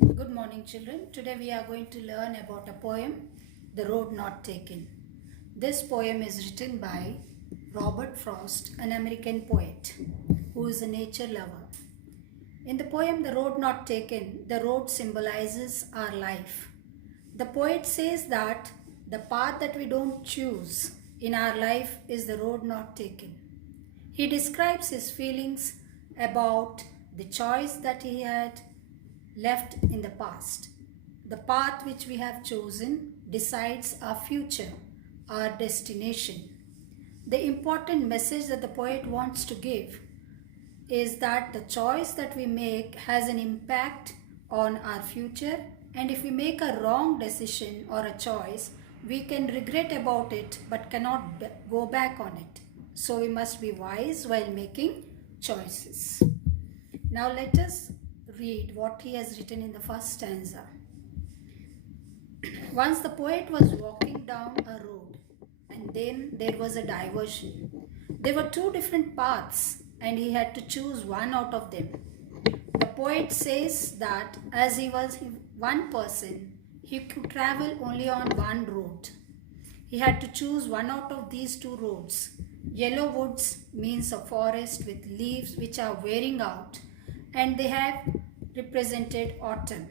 Good morning, children. Today we are going to learn about a poem, The Road Not Taken. This poem is written by Robert Frost, an American poet who is a nature lover. In the poem The Road Not Taken, the road symbolizes our life. The poet says that the path that we don't choose in our life is the road not taken. He describes his feelings about the choice that he had left in the past. The path which we have chosen decides our future, our destination. The important message that the poet wants to give is that the choice that we make has an impact on our future, and if we make a wrong decision or a choice, we can regret about it but cannot go back on it. So we must be wise while making choices. Now let us read what he has written in the first stanza. Once the poet was walking down a road, and then there was a diversion. There were two different paths, and he had to choose one out of them. The poet says that as he was one person, he could travel only on one road. He had to choose one out of these two roads. Yellow woods means a forest with leaves which are wearing out, and they have represented autumn.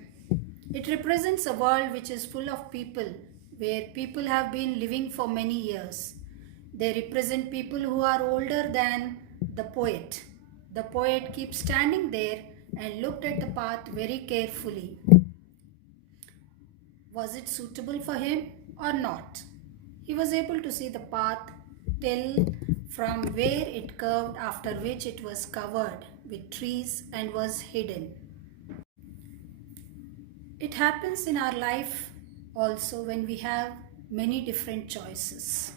It represents a world which is full of people, where people have been living for many years. They represent people who are older than the poet. The poet keeps standing there and looked at the path very carefully. Was it suitable for him or not? He was able to see the path till from where it curved, after which it was covered with trees and was hidden. It happens in our life also when we have many different choices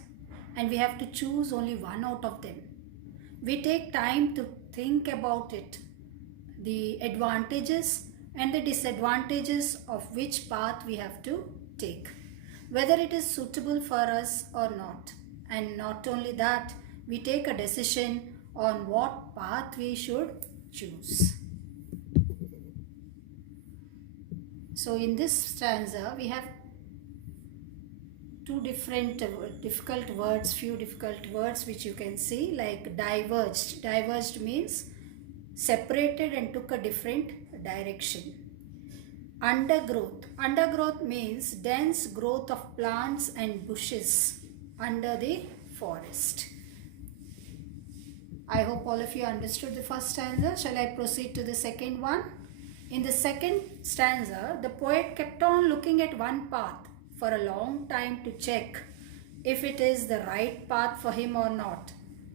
and we have to choose only one out of them. We take time to think about it, the advantages and the disadvantages of which path we have to take, whether it is suitable for us or not. And not only that, we take a decision on what path we should choose. So in this stanza, we have two different few difficult words which you can see, like diverged. Diverged means separated and took a different direction. Undergrowth. Undergrowth means dense growth of plants and bushes under the forest. I hope all of you understood the first stanza. Shall I proceed to the second one? In the second stanza, the poet kept on looking at one path for a long time to check if it is the right path for him or not.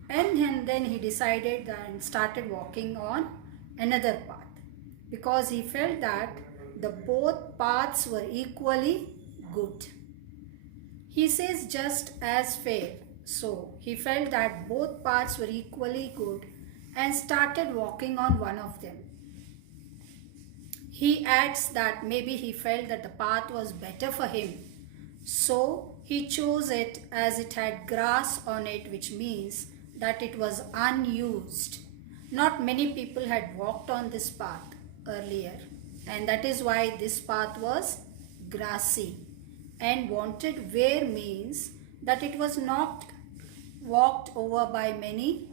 And then he decided and started walking on another path because he felt that the both paths were equally good. He says just as fair. So he felt that both paths were equally good and started walking on one of them. He adds that maybe he felt that the path was better for him. So he chose it as it had grass on it, which means that it was unused. Not many people had walked on this path earlier, and that is why this path was grassy. And wanted where means that it was not walked over by many